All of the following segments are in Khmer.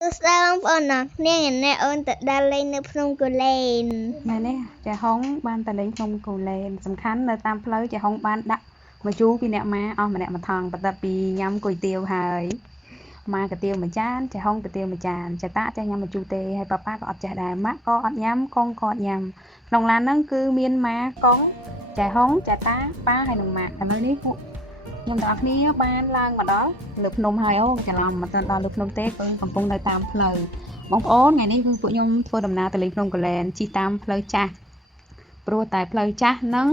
ស្ដាប់បងប្អូនណាគ្នាអ្នកអូនទៅដល់លេងនៅភ្នំគូលែនថ្ងៃនេះចាហុងបានទៅលេងភ្នំគូលែនសំខាន់នៅតាមផ្លូវចាហុងបានដាក់មកជូរពីអ្នកម៉ាអស់ម្នាក់មួយថងបន្ទាប់ពីញ៉ាំគុយទាវហើយម៉ាកាទៀវមួយចានចាហុងកាទៀវមួយចានចាតាចេះញ៉ាំមកជូរទេហើយប៉ាប៉ាក៏អត់ចេះដែរម៉ាក់ក៏អត់ញ៉ាំកងក៏អត់ញ៉ាំក្នុងឡានហ្នឹងគឺមានម៉ាកងចាហុងចាតាប៉ាហើយនិងម៉ាក់ឥឡូវនេះពួកខ្ញុំទាំងអស់គ្នាបានឡើងមកដល់លើភ្នំហើយអូច្រឡំមិនទាន់ដល់លើភ្នំទេគឺកំពុងនៅតាមផ្លូវបងប្អូនថ្ងៃនេះគឺពួកខ្ញុំធ្វើដំណើរទៅលេងភ្នំកលែនជិះតាមផ្លូវចាស់ព្រោះតែផ្លូវចាស់ហ្នឹង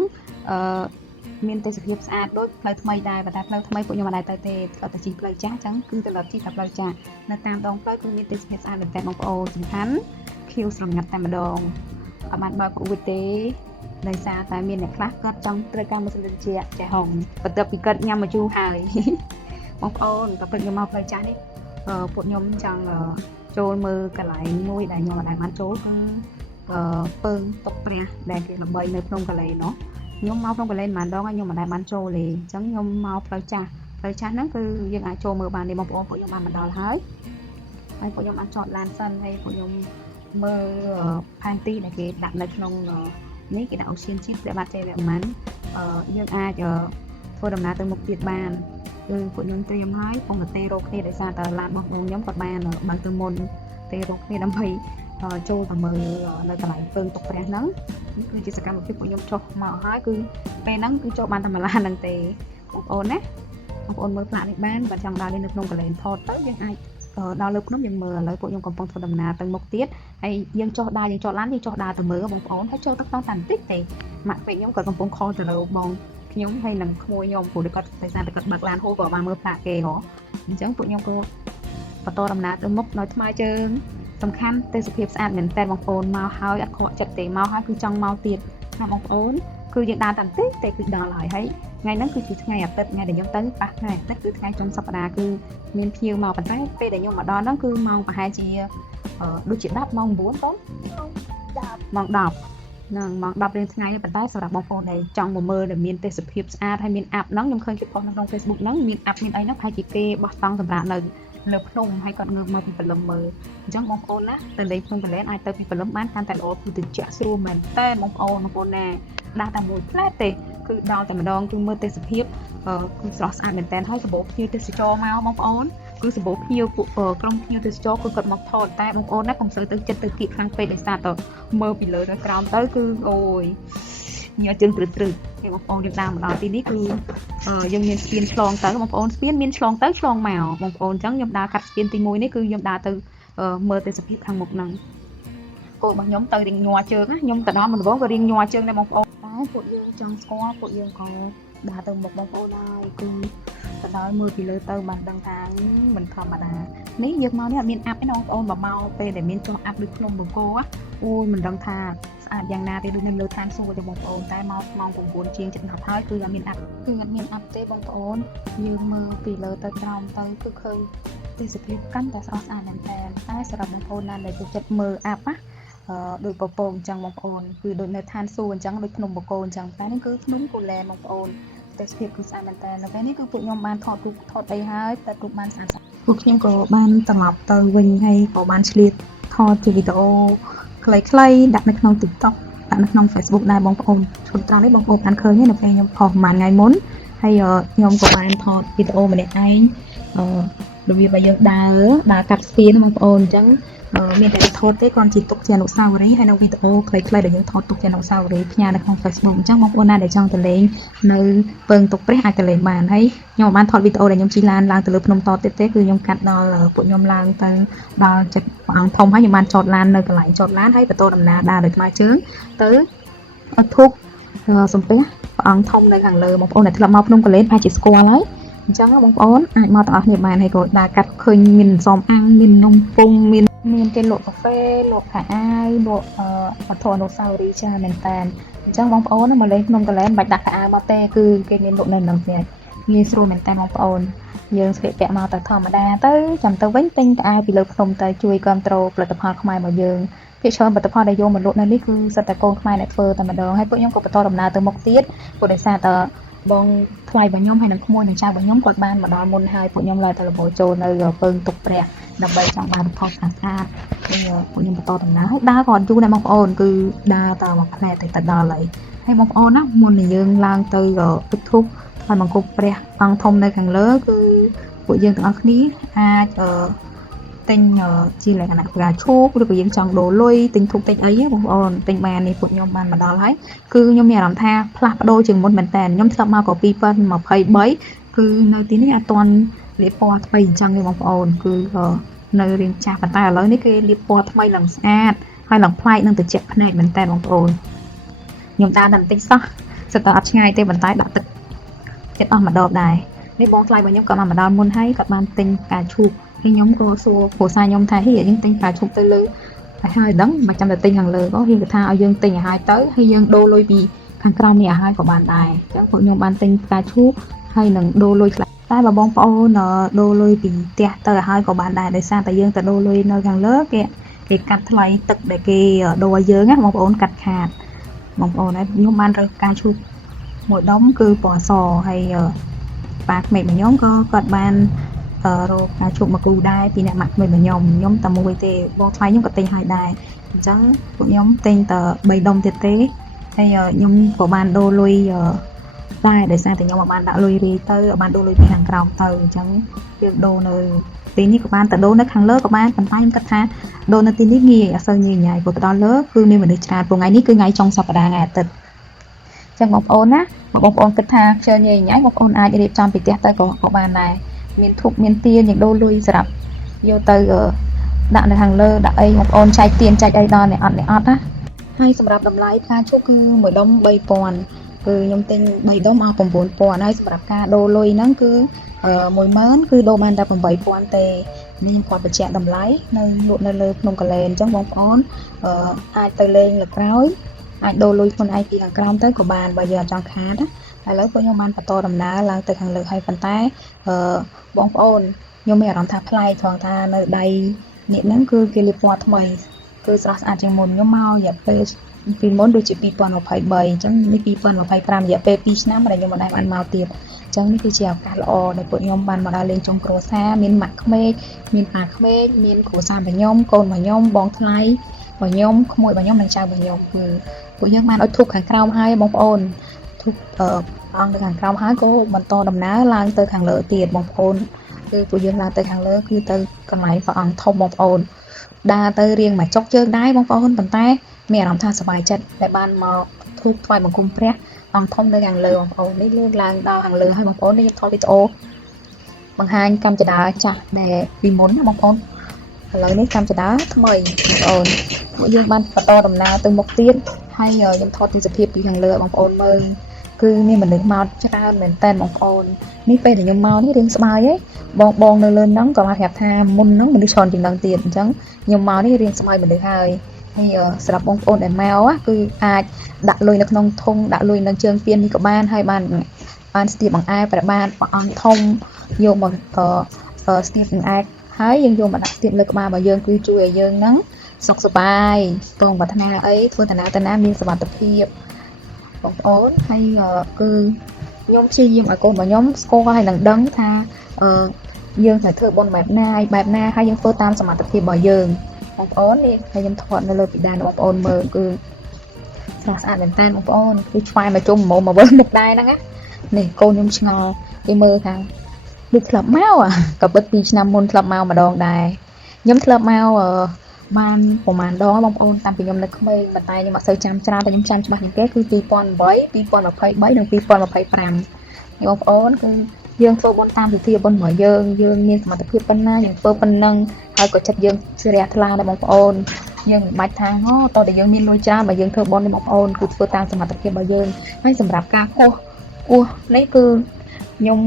មានទេសភាពស្អាតដូចផ្លូវថ្មីដែរប៉ុន្តែផ្លូវថ្មីពួកខ្ញុំមិនដែរទៅទេគាត់តែជិះផ្លូវចាស់អញ្ចឹងគឺត្រឡប់ជិះតែផ្លូវចាស់នៅតាមដងផ្លូវគឺមានទេសភាពស្អាតមែនតើបងប្អូនសំខាន់ខៀវស្រងាត់តែម្ដងអត់បានបើកគួរទេដោយសារតែមានអ្នកខ្លះគាត់ចង់ត្រូវការម៉ាស៊ីនត្រជាក់ចាហុងបន្ទាប់ពីគាត់ញ៉ាំមកជូរហើយបងប្អូនតើពេលខ្ញុំមកផ្លូវចាស់នេះពួកខ្ញុំចង់ចូលមើលកន្លែងមួយដែលខ្ញុំមិនដែលបានចូលគឺពើងតុកព្រះដែលគេល្បីនៅភ្នំកលែននោះខ្ញុំមកភ្នំកលែនម្ដងហើយខ្ញុំមិនដែលបានចូលទេអញ្ចឹងខ្ញុំមកផ្លូវចាស់ហ្នឹងគឺយើងអាចចូលមើលបានទេបងប្អូនពួកខ្ញុំបានមកដល់ហើយពួកខ្ញុំបានចតឡានសិនហើយពួកខ្ញុំមើលផែនទីដែលគេដាក់នៅក្នុងនេះគេដាក់អូសៀនជាតិព្រះបាទជ័យវរ្ម័នយើងអាចធ្វើដំណើរទៅមុខទៀតបានគឺពួកខ្ញុំត្រៀមហើយកំពុងតែរកគ្នាដោយសារតែឡានរបស់ខ្ញុំគាត់បានបើកទៅមុនទេរកគ្នាដើម្បីចូលទៅមើលនៅកន្លែងពើងតុកព្រះហ្នឹងនេះគឺជាសកម្មភាពពួកខ្ញុំចុះមកហើយគឺពេលហ្នឹងគឺចុះបានតែមួយឡានហ្នឹងទេបងប្អូនណាបងប្អូនមើលផ្លាកនេះបានបើចង់ដើរលេងនៅភ្នំកលែនថតទៅយើងអាចដល់លើភ្នំយើងមើលឥឡូវពួកខ្ញុំកំពុងធ្វើដំណើរទៅមុខទៀតហើយយើងចុះដើរយើងចតឡានយើងចុះដើរទៅមើលបងប្អូនហើយចូលទៅក្នុងតែបន្តិចទេម៉ាក់ពេកខ្ញុំក៏កំពុងខលទៅលើបងខ្ញុំហើយនឹងក្មួយខ្ញុំព្រោះគាត់តែសារតែគាត់បើកឡានហូបក៏បានមើលផ្លាកគេហ៎អញ្ចឹងពួកខ្ញុំក៏បន្តដំណើរទៅមុខដោយថ្មើរជើងសំខាន់ទេសភាពស្អាតមែនតើបងប្អូនមកហើយអត់ខកចិត្តទេមកហើយគឺចង់មកទៀតណាបងប្អូនគឺយើងដើរតាមតិចតែគឺដល់ហើយថ្ងៃហ្នឹងគឺជាថ្ងៃអាទិត្យថ្ងៃដែលខ្ញុំទៅប៉ះថ្ងៃអាទិត្យគឺថ្ងៃចុងសប្តាហ៍គឺមានភ្ញៀវមកប៉ុន្តែពេលដែលខ្ញុំមកដល់ហ្នឹងគឺម៉ោងប្រហែលជាដូចជា10ម៉ោង9បងម៉ោង10នឹងម៉ោង10រៀងថ្ងៃប៉ុន្តែសម្រាប់បងប្អូនដែលចង់មកមើលដែលមានទេសភាពស្អាតហើយមានអាប់ហ្នឹងខ្ញុំឃើញគេផុសនៅក្នុង Facebook ហ្នឹងមានអាប់មានអីហ្នឹងប្រហែលជាគេបោះតង់សម្រាប់នៅលើភ្នំហើយគាត់ងើបមកពីព្រលឹមមើលអញ្ចឹងបងប្អូនណាទៅលេងភ្នំកលែនអាចទៅពីព្រលឹមបានកាន់តែល្អគឺត្រជាក់ស្រួលមែនតែបងប្អូនណាដើរតែមួយផ្លែតទេគឺដល់តែម្ដងគឺមើលទេសភាពគឺស្រស់ស្អាតមែនតែហើយសម្បូរភ្ញៀវទេសចរមកបងប្អូនគឺសម្បូរភ្ញៀវពួកក្រុមភ្ញៀវទេសចរគឺគាត់មកថតតែបងប្អូនណាកុំសូវទៅចិត្តទៅគៀកខ្លាំងពេកដោយសារតែមើលពីលើដល់ក្រោមទៅគឺអូយញ៉ាំជើងព្រឹកហើយបងប្អូនយើងដើរមកដល់ទីនេះគឺយើងមានស្ពានឆ្លងទៅបងប្អូនស្ពានមានឆ្លងទៅឆ្លងមកបងប្អូនអញ្ចឹងខ្ញុំដើរកាត់ស្ពានទី1នេះគឺខ្ញុំដើរទៅមើលទេសភាពខាងមុខហ្នឹងកូនរបស់ខ្ញុំទៅរៀងញ័រជើងណាខ្ញុំទៅដល់មុនដំបូងក៏រៀងញ័រជើងដែរបងប្អូនតែពួកយើងចង់ស្គាល់ពួកយើងក៏ដើរទៅមុខបងប្អូនហើយគឺទៅដល់មើលពីលើទៅបានដឹងថាមិនធម្មតានេះយើងមកនេះអត់មានអាប់ទេបងប្អូនបើមកពេលដែលមានចុះអាប់ដូចភ្នំបង្គោអូយមិនដឹងថាស្អាតយ៉ាងណាទេដូចនៅលើឋានសួគ៌ទេបងប្អូនតែមកម៉ោង9ជាង7ហើយគឺអត់មានអាប់ទេបងប្អូនយើងមើលពីលើទៅក្រោមទៅគឺឃើញទេសភាពកាន់តែស្រស់ស្អាតមែនតើតែសម្រាប់បងប្អូនណាដែលចូលចិត្តមើលអាប់ណាដូចពពងអញ្ចឹងបងប្អូនគឺដូចនៅឋានសួគ៌អញ្ចឹងដូចភ្នំបង្គោលអញ្ចឹងតែនេះគឺភ្នំគូលែនបងប្អូនទេសភាពគឺស្អាតមែនតើនៅពេលនេះគឺពួកខ្ញុំបានថតរូបថតអីហើយតែរូបបានស្អាតពួកខ្ញុំក៏បានត្រឡប់ទៅវិញហើយក៏បានឆ្លៀតថតជាវីដេអូខ្លីៗដាក់នៅក្នុង TikTok ដាក់នៅក្នុង Facebook ដែរបងប្អូនឈុតត្រង់នេះបងប្អូនបានឃើញនៅពេលខ្ញុំផុសប្រហែលថ្ងៃមុនហើយខ្ញុំក៏បានថតវីដេអូម្នាក់ឯងរបៀបដែលយើងដើរកាត់ស្ពានបងប្អូនអញ្ចឹងមានតែថតទេគ្រាន់ជាទុកជាអនុស្សាវរីយ៍ហើយនៅវីដេអូខ្លីៗដែលយើងថតទុកជាអនុស្សាវរីយ៍ផ្ញើនៅក្នុង Facebook អញ្ចឹងបងប្អូនណាដែលចង់ទៅលេងនៅពើងទុកព្រះអាចទៅលេងបានហើយខ្ញុំបានថតវីដេអូដែលខ្ញុំជិះឡានឡើងទៅលើភ្នំតទៀតទេគឺខ្ញុំកាត់ដល់ពួកខ្ញុំឡើងទៅដល់ចិត្តព្រះអង្គធំហើយខ្ញុំបានចតឡាននៅកន្លែងចតឡានហើយបន្តដំណើរដើរដោយថ្មើរជើងទៅធុកសំពះព្រះអង្គធំនៅខាងលើបងប្អូនដែលធ្លាប់មកភ្នំកលែនអាចជាស្គាល់ហើយអញ្ចឹងបងប្អូនអាចមកទាំងអស់គ្នាបានហើយក៏ដើរកាត់ឃើញមានសំអាំងមាននំពុងមានគេលក់កាហ្វេលក់ខោអាវលក់វត្ថុអនុស្សាវរីយ៍ច្រើនមែនតើអញ្ចឹងបងប្អូនមកលេងភ្នំកលែនមិនបាច់ដាក់ខោអាវមកទេគឺគេមានលក់នៅនឹងទៀតងាយស្រួលមែនតើបងប្អូនយើងស្លៀកពាក់មកតែធម្មតាទៅចាំទៅវិញទិញខោអាវពីលើភ្នំទៅជួយគ្រប់គ្រងផលិតផលខ្មែររបស់យើងភាគច្រើនផលិតផលដែលយកមកលក់នៅនេះគឺសិតតែកូនខ្មែរអ្នកធ្វើតែម្ដងហើយពួកខ្ញុំក៏បន្តដំណើរទៅមុខទៀតព្រោះដោយសារតែ បងថ្លៃរបស់ខ្ញុំហើយនឹងក្មួយនឹងចៅរបស់ខ្ញុំគាត់បានមកដល់មុនហើយពួកខ្ញុំឡើយតែរវល់ចូលនៅពើងទុកព្រះដើម្បីចង់បានផលស្អាតគឺពួកខ្ញុំបន្តដំណើរហើយដើរក៏អត់យូរដែរបងប្អូនគឺដើរតមកផ្លែតិចទៅដល់ហើយបងប្អូនណាមុននឹងយើងឡើងទៅទឹកធុកហើយបង្គំព្រះអង្គធំនៅខាងលើគឺពួកយើងទាំងអស់គ្នាអាចទិញជាលក្ខណៈផ្កាឈូកឬក៏យើងចង់ដូរលុយទិញធុកទិញអីបងប្អូនទិញបាននេះពួកខ្ញុំបានមកដល់ហើយគឺខ្ញុំមានអារម្មណ៍ថាផ្លាស់ប្ដូរជាងមុនមែនតើខ្ញុំធ្លាប់មកក៏2023គឺនៅទីនេះអត់ទាន់លាបពណ៌ថ្មីអញ្ចឹងទេបងប្អូនគឺនៅរៀងចាស់ប៉ុន្តែឥឡូវនេះគេលាបពណ៌ថ្មីឡើងស្អាតហើយឡើងប្លែកនឹងត្រជាក់ភ្នែកមែនតើបងប្អូនខ្ញុំដើរតែបន្តិចសោះសិតតែអត់ឆ្ងាយទេប៉ុន្តែដាក់ទឹកចិត្តអស់មួយដបដែរនេះបងថ្លៃរបស់ខ្ញុំក៏បានមកដល់មុនហើយគាត់បានទិញផ្កាឈូកហើយខ្ញុំក៏សួរគ្រូសាខ្ញុំថាហីយើងទិញផ្កាឈូកទៅលើហើយដឹងមិនចាំតែទិញខាងលើក៏យើងថាឲ្យយើងទិញឲ្យហើយទៅហើយយើងដូរលុយពីខាងក្រោមនេះឲ្យហើយក៏បានដែរអញ្ចឹងពួកខ្ញុំបានទិញផ្កាឈូកហើយនឹងដូរលុយខ្លះតែបងប្អូនដូរលុយពីផ្ទះទៅឲ្យហើយក៏បានដែរដោយសារតែយើងទៅដូរលុយនៅខាងលើគេកាត់ថ្លៃទឹកដែលគេដូរឲ្យយើងណាបងប្អូនកាត់ខាតបងប្អូនហើយខ្ញុំបានរើសផ្កាឈូកមួយដុំគឺពណ៌សហើយប៉ាក្មេករបស់ខ្ញុំក៏គាត់បានរកផ្កាឈូកមកគូដែរពីអ្នកម៉ាក់ក្មេករបស់ខ្ញុំតែមួយទេបងថ្លៃខ្ញុំក៏ទិញឲ្យដែរអញ្ចឹងពួកខ្ញុំទិញតែ3ដុំទៀតទេហើយខ្ញុំក៏បានដូរលុយដែរដោយសារតែខ្ញុំបានដាក់លុយរីទៅបានដូរលុយពីខាងក្រោមទៅអញ្ចឹងយើងដូរនៅទីនេះក៏បានតែដូរនៅខាងលើក៏បានប៉ុន្តែខ្ញុំគិតថាដូរនៅទីនេះងាយអត់សូវងាយញ៉ៃព្រោះទៅដល់លើគឺមានមនុស្សច្រើនព្រោះថ្ងៃនេះគឺថ្ងៃចុងសប្តាហ៍ថ្ងៃអាទិត្យអញ្ចឹងបងប្អូនណាបងប្អូនគិតថាខ្ជិលញ៉ៃញ៉ៃបងប្អូនអាចរៀបចំពីផ្ទះទៅក៏បានដែរមានធុកមានទៀនយើងដូរលុយសម្រាប់យកទៅដាក់នៅខាងលើដាក់អីបងប្អូនចែកទៀនចែកអីដល់អ្នកអត់ណាហើយសម្រាប់តម្លៃផ្កាឈូកគឺមួយដុំ3000គឺខ្ញុំទិញ3ដុំអស់9000ហើយសម្រាប់ការដូរលុយហ្នឹងគឺ10000គឺដូរបានតែ8000ទេនេះខ្ញុំគាត់បញ្ជាក់តម្លៃនៅលក់នៅលើភ្នំកលែនអញ្ចឹងបងប្អូនអាចទៅលេងលើក្រោយអាចដូរលុយខ្លួនឯងពីខាងក្រោមទៅក៏បានបើយើងអត់ចង់ខាតណាឥឡូវពួកខ្ញុំបានបន្តដំណើរឡើងទៅខាងលើហើយប៉ុន្តែបងប្អូនខ្ញុំមានអារម្មណ៍ថាប្លែកត្រង់ថានៅដៃនេះហ្នឹងគឺគេលាបពណ៌ថ្មីគឺស្រស់ស្អាតជាងមុនខ្ញុំមករយៈពេលពីមុនដូចជា2023អញ្ចឹងនេះ2025រយៈពេល2ឆ្នាំដែលខ្ញុំមិនបានមកទៀតអញ្ចឹងនេះគឺជាឱកាសល្អដែលពួកខ្ញុំបានមកដល់លេងចុងគ្រួសារមានម៉ាក់ក្មេកមានប៉ាក្មេកមានគ្រួសាររបស់ខ្ញុំកូនរបស់ខ្ញុំបងថ្លៃរបស់ខ្ញុំក្មួយរបស់ខ្ញុំនិងចៅរបស់ខ្ញុំគឺពួកយើងបានអុជធូបខាងក្រោមហើយបងប្អូនធូបអង្គទៅខាងក្រោមហើយក៏បន្តដំណើរឡើងទៅខាងលើទៀតបងប្អូនគឺពួកយើងឡើងទៅខាងលើគឺទៅកន្លែងព្រះអង្គធំបងប្អូនដើរទៅរៀងមកចុកជើងដែរបងប្អូនប៉ុន្តែមានអារម្មណ៍ថាសប្បាយចិត្តដែលបានមកធូបថ្វាយបង្គំព្រះអង្គធំនៅខាងលើបងប្អូននេះលើកឡើងដល់ខាងលើហើយបងប្អូននេះខ្ញុំថតវីដេអូបង្ហាញកម្មចដាចាស់ដែលពីមុនណាបងប្អូនឥឡូវនេះកម្មចដាថ្មីបងប្អូនពួកយើងបានបន្តដំណើរទៅមុខទៀតហើយខ្ញុំថតទិដ្ឋភាពពីខាងលើបងប្អូនមើលគឺមានមនុស្សមកច្រើនមែនតើបងប្អូននេះពេលដែលខ្ញុំមកនេះរឿងស្បាយហ៎បងនៅលើហ្នឹងក៏មកប្រាប់ថាមុនហ្នឹងមនុស្សច្រើនជាងហ្នឹងទៀតអញ្ចឹងខ្ញុំមកនេះរឿងស្បាយមនុស្សហើយសម្រាប់បងប្អូនដែលមកគឺអាចដាក់លុយនៅក្នុងធុងដាក់លុយនៅជើងពាននេះក៏បានហើយបានស្ទាបបង្អែព្រះបាទព្រះអង្គធំយកមកស្ទាបបង្អែហើយយើងយកមកដាក់ស្ទាបលើក្បាលរបស់យើងគឺជួយឲ្យយើងហ្នឹងសុខសប្បាយកងប្រាថ្នាអីធ្វើតាណាមានសុវត្ថិភាពបងប្អូនហើយគឺខ្ញុំព្យាយាមឲ្យកូនរបស់ខ្ញុំស្គាល់ហើយនឹងដឹងថាយើងត្រូវធ្វើបុណ្យបែបណាហើយយើងធ្វើតាមសមត្ថភាពរបស់យើងបងប្អូននេះហើយខ្ញុំថតនៅលើពីដានបងប្អូនមើលគឺស្រស់ស្អាតមែនតើបងប្អូនគឺឆ្វែមកជុំមកមើលមុខដែរហ្នឹងណានេះកូនខ្ញុំឆ្ងល់គេមើលថាដូចធ្លាប់មកក៏ពិត2ឆ្នាំមុនធ្លាប់មកម្ដងដែរខ្ញុំធ្លាប់មកបានប្រហែលដងបងប្អូនតាំងពីខ្ញុំនៅក្មេងប៉ុន្តែខ្ញុំអត់សូវចាំច្រើនតែខ្ញុំចាំច្បាស់ជាងគេគឺ2008 2023និង2025បងប្អូនគឺយើងធ្វើបុណ្យតាមវិធីបុណ្យរបស់យើងមានសមត្ថភាពប៉ុណ្ណាយើងធ្វើប៉ុណ្ណឹងហើយក៏ចិត្តយើងជ្រះថ្លាដែរបងប្អូនយើងមិនបាច់ថាតើតែយើងមានលុយច្រើនបើយើងធ្វើបុណ្យនេះបងប្អូនគឺធ្វើតាមសមត្ថភាពរបស់យើងហើយសម្រាប់ការគោះនេះគឺខ្ញុំ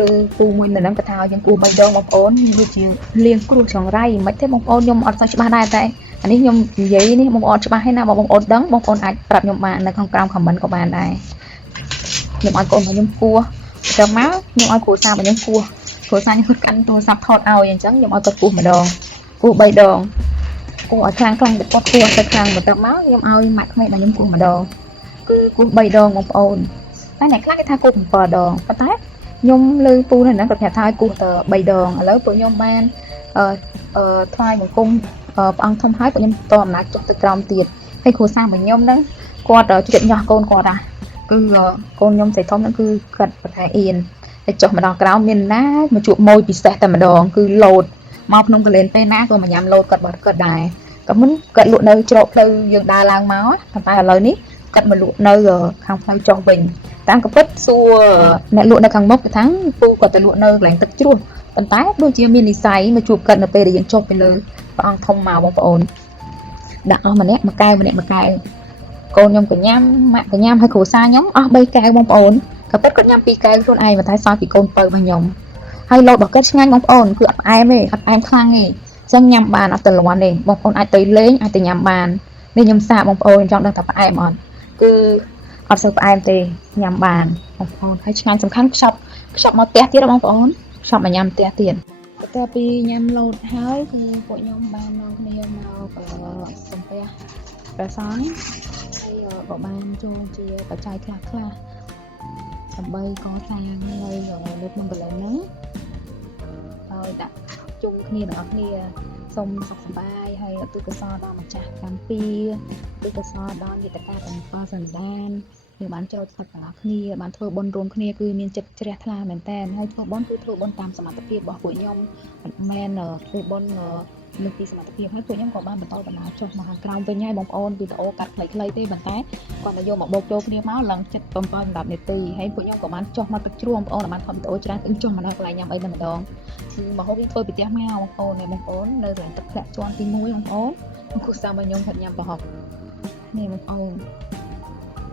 លើទូមួយនៅហ្នឹងគាត់ថាយើងគោះ3ដងបងប្អូនវាជាលៀងគ្រោះចង្រៃមិនទេបងប្អូនខ្ញុំអត់សូវច្បាស់ដែរតែអានេះខ្ញុំនិយាយនេះបងប្អូនច្បាស់ហើយណាបងប្អូនដឹងបងប្អូនអាចប្រាប់ខ្ញុំបាននៅក្នុងក្រោម comment ក៏បានដែរខ្ញុំឲ្យកូនរបស់ខ្ញុំគោះចាំមកខ្ញុំឲ្យគ្រួសាររបស់ខ្ញុំគោះគ្រួសារខ្ញុំគាត់កាន់ទូរស័ព្ទថតឲ្យអញ្ចឹងខ្ញុំឲ្យគាត់គោះម្ដងគោះ3ដងគោះឲ្យខ្លាំងទៅគាត់គោះទៅខ្លាំងបន្ទាប់មកខ្ញុំឲ្យម៉ាក់ក្មេករបស់ខ្ញុំគោះម្ដងគឺគោះ3ដងបងប្អូន តែអ្នកខ្លះគេថាគូ7ដងប៉ុន្តែខ្ញុំលើពូនៅហ្នឹងគាត់ប្រាប់ថាឲ្យគូតែ3ដងឥឡូវពួកខ្ញុំបានថ្វាយបង្គំព្រះអង្គធំហើយពួកខ្ញុំតអំណាចចុះទៅក្រោមទៀតហើយគ្រូសាស្ត្ររបស់ខ្ញុំហ្នឹងគាត់ចិត្តញាស់កូនគាត់គឺកូនខ្ញុំស្រីធំហ្នឹងគឺគាត់ប្រហែលអៀនហើយចុះម្ដងក្រោមមានណាមកជួបម៉ួយពិសេសតែម្ដងគឺលោតមកភ្នំកលែនពេលណាក៏មកញ៉ាំលោតគាត់បាត់គាត់ដែរក៏មិនគាត់លក់នៅច្រកផ្លូវយើងដើរឡើងមកប៉ុន្តែឥឡូវនេះគាត់មកលក់នៅខាងផ្លូវចុះវិញតាមក៏ពិតសួរអ្នកលក់នៅខាងមុខថាពូគាត់ទៅលក់នៅកន្លែងទឹកជ្រោះប៉ុន្តែដូចជាមាននិស័យមកជួបគាត់នៅពេលដែលយើងចុះទៅលើព្រះអង្គធំមកបងប្អូនដាក់អស់ម្នាក់មួយកែវម្នាក់មួយកែវកូនខ្ញុំក៏ញ៉ាំម៉ាក់ក៏ញ៉ាំហើយគ្រួសារខ្ញុំអស់3កែវបងប្អូនក៏ពិតគាត់ញ៉ាំ2កែវខ្លួនឯងប៉ុន្តែសល់ពីកូនបើរបស់ខ្ញុំហើយលោតរបស់គាត់ឆ្ងាញ់បងប្អូនគឺអត់ផ្អែមទេអត់ផ្អែមខ្លាំងទេអញ្ចឹងញ៉ាំបានអត់ទៅលាន់ទេបងប្អូនអាចទៅលេងអាចទៅញ៉ាំបាននេះខ្ញុំសាកបងប្អូនចង់ដឹងថាផ្អែមអត់គឺអត់សូវផ្អែមទេញ៉ាំបានបងប្អូនហើយឆ្ងាញ់សំខាន់ខ្ចប់មកផ្ទះទៀតបងប្អូនខ្ចប់មកញ៉ាំផ្ទះទៀតបន្ទាប់ពីញ៉ាំលោតហើយគឺពួកខ្ញុំបាននាំគ្នាមកសំពះព្រះសង្ឃហើយក៏បានចូលជាបច្ច័យខ្លះដើម្បីកសាងនៅលើភ្នំកលែនហ្នឹងហើយដាក់ជុំគ្នាទាំងអស់គ្នាសូមសុខសប្បាយហើយឧទ្ទិសកុសលដល់ម្ចាស់កម្ពីឧទ្ទិសកុសលដល់ញាតិកាទាំងផលសន្តានយើងបានចូលស្កាត់ទាំងអស់គ្នាបានធ្វើបុណ្យរួមគ្នាគឺមានចិត្តជ្រះថ្លាមែនតើហើយធ្វើបុណ្យគឺធ្វើបុណ្យតាមសមត្ថភាពរបស់ពួកខ្ញុំមិនមែនធ្វើបុណ្យលើពីសមត្ថភាពហើយពួកខ្ញុំក៏បានបន្តដំណើរចុះមកខាងក្រោមវិញហើយបងប្អូនវីដេអូកាត់ខ្លីៗទេប៉ុន្តែគាត់ទៅយកមកបូកចូលគ្នាមកឡើងចិត្ត7-10នាទីហើយពួកខ្ញុំក៏បានចុះមកទឹកជ្រោះបងប្អូនបានថតវីដេអូច្រើនចុះមកដល់កន្លែងញ៉ាំអីតែម្ដងគឺមកហូបធ្វើពីផ្ទះមកបងប្អូននៅកន្លែងទឹកធ្លាក់ជាន់ទី1បងប្អូនគ្រូសាស្ត្ររបស់ខ្ញុំគាត់ញ៉ាំប្រហុកនេះបងប្អូន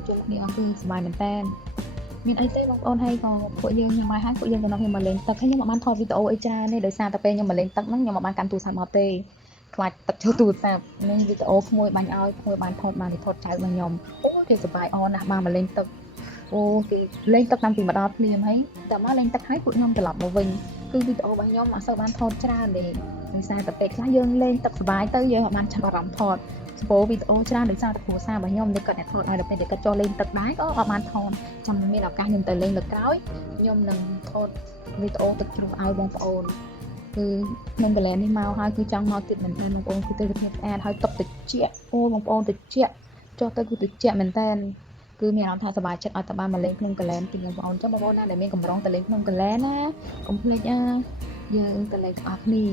ជុំគ្នាគឺសប្បាយមែនតើមានអីទេបងប្អូនហើយក៏ពួកយើងញ៉ាំបាយហើយពួកយើងក៏នាំគ្នាមកលេងទឹកហើយខ្ញុំបានថតវីដេអូអីច្រើនទេដោយសារតែពេលខ្ញុំមកលេងទឹកហ្នឹងខ្ញុំមិនបានកាន់ទូរស័ព្ទមកទេខ្លាចទឹកចូលទូរស័ព្ទនេះវីដេអូក្មួយបាញ់ឲ្យក្មួយបានថតបានថតចៅរបស់ខ្ញុំអូគេសប្បាយអរណាស់បានមកលេងទឹកអូគេលេងទឹកតាំងពីម្ដងភ្លាមហើយតែមកលេងទឹកហើយពួកខ្ញុំត្រឡប់មកវិញគឺវីដេអូរបស់ខ្ញុំអត់សូវបានថតច្រើនទេដោយសារតែពេលខ្លះយើងលេងទឹកសប្បាយទៅយើងអត់បានចាប់អារម្មណ៍ថតស្ពោវីដេអូច្រើនដោយសារតែគ្រួសាររបស់ខ្ញុំនេះគាត់អ្នកថតឲ្យដល់ពេលគាត់ចូលលេងទឹកដែរក៏អត់បានថតចាំមានឱកាសខ្ញុំទៅលេងលើក្រោយខ្ញុំនឹងថតវីដេអូទឹកជ្រោះឲ្យបងប្អូនគឺខ្ញុំកន្លែងនេះមកហើយគឺចង់មកទៀតមែនតើបងប្អូនគឺទៅគ្នាស្អាតហើយតុបតិចអូបងប្អូនតិចចុះទៅគឺតិចមែនតើគឺមានអារម្មណ៍ថាសប្បាយចិត្តឲ្យតបានមកលេងក្នុងកន្លែងពីបងប្អូនចឹងបងប្អូនណាដែលមានកម្រងទៅលេងក្នុងកន្លែងណាកុំភ្លេចយើងទៅលេងទាំងអស់គ្នា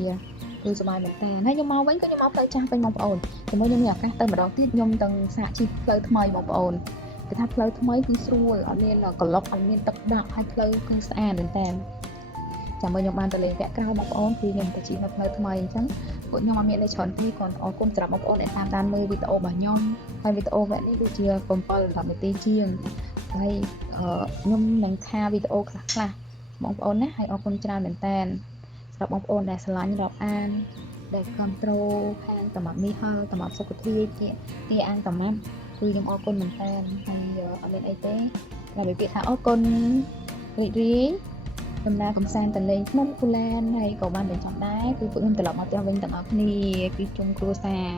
គឺសប្បាយមែនតើហើយខ្ញុំមកវិញក៏ខ្ញុំមកផ្លូវចាស់វិញបងប្អូនជាមួយខ្ញុំមានឱកាសទៅម្ដងទៀតខ្ញុំទាំងសាកជិះផ្លូវថ្មីបងប្អូនគេថាផ្លូវថ្មីគឺស្រួលអត់មានកន្លុកអត់មានទឹកដាក់ហើយផ្លូវគឺស្អាតមែនតើចាំមើលខ្ញុំបានទៅលេងវគ្គក្រោយបងប្អូនគឺខ្ញុំទៅជិះនៅផ្លូវថ្មីអញ្ចឹងពួកខ្ញុំអត់មានអីច្រើនទេគាត់អរគុណសម្រាប់បងប្អូនដែលតាមដានមើលវីដេអូរបស់ខ្ញុំហើយវីដេអូវគ្គនេះគឺជា7-10នាទីជាងហើយខ្ញុំនឹងខាវីដេអូខ្លះបងប្អូនណាហើយអរគុណច្រើនមែនតើសម្រាប់បងប្អូនដែលស្រឡាញ់រាប់អានដែលគ្រប់គ្រងខាងតំបន់នេះហើយតំបន់សុខភាពទីអានតំបន់គឺខ្ញុំអរគុណមែនតើហើយអត់មានអីទេតែពាក្យថាអរគុណរីករាយដំណើរកំសាន្តទៅលេងភ្នំគូលែនហើយក៏បានបញ្ចប់ដែរគឺពួកខ្ញុំត្រឡប់មកផ្ទះវិញទាំងអស់គ្នាគឺជុំគ្រួសារ